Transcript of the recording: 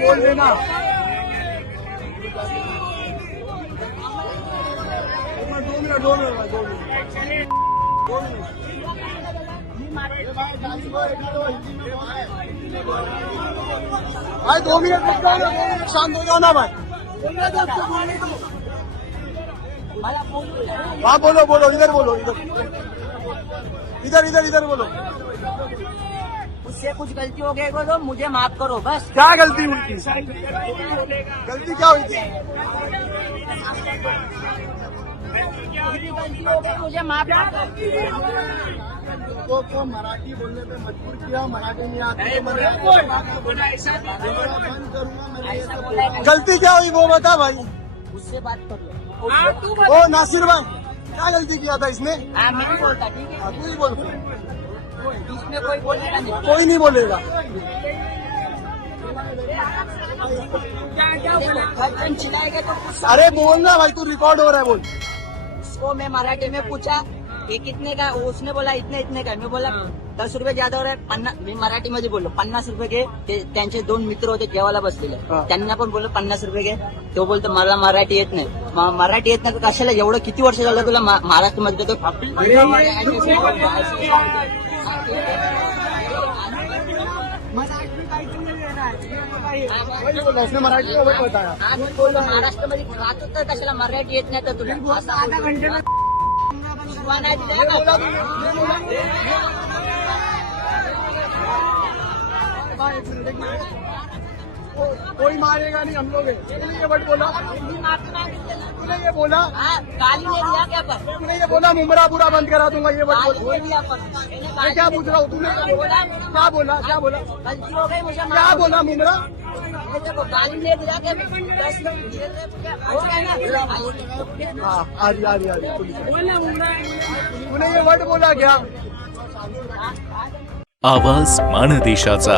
बोल देना दो मिनट दो मिनट भाई, दो मिनट दो मिनट भाई दो मिनट रुक जाओ ना दो मिनट शांत हो जाओ ना भाई हाँ बोलो बोलो इधर बोलो इधर इधर इधर इधर बोलो उससे कुछ गलती हो गई तो मुझे माफ़ करो बस। क्या गलती हुई थी? गलती क्या हुई थी? गलती हो गई मुझे माफ़ लोगों को मराठी बोलने पे मजबूर किया मराठी नहीं आती मैं मैंने गलती क्या हुई वो बता भाई। उससे बात कर लो। ओ नासिर भाई। क्या गलती किया था इसने? हाँ है। हाँ, तू ही बोल। कोई नहीं। कोई नहीं बोलेगा। तो अरे बोल ना भाई तू रिकॉर्ड हो रहा है बोल। उसको मैं मराठी में पूछा ये कितने का उसने बोला इतने इतने का। मैं बोला दस रुपये ज़्यादा हो रहा आहे पन्नास मी मराठीमध्ये बोललो पन्नास रुपये घे ते त्यांचे दोन मित्र होते जेवायला बसलेले. हा. त्यांना पण बोललो पन्नास रुपये घे. तो बोलतो मला मराठी येत नाही. मराठी येत नाही कशाला एवढं किती वर्ष झालं तुला महाराष्ट्रामध्ये तर महाराष्ट्रामध्ये मध्ये राहतो तर कशाला मराठी येत नाही तर तुला? का? कोई मारेगा नहीं हम लोग। तूने ये वर्ड बोला ना. तूने ये बोला गाली नहीं दिया क्या पर तूने ये बोला मुमरा पूरा बंद करा दूँगा ये वर्ड बोल क्या पूछ रहा हूँ, तूने क्या बोला क्या बोला क्या बोला मुमरा गाली नहीं दिया क्या। हो ना आ रही आ रही आ ये वर्ड बोला क्या आवाज़ माणदेशाचा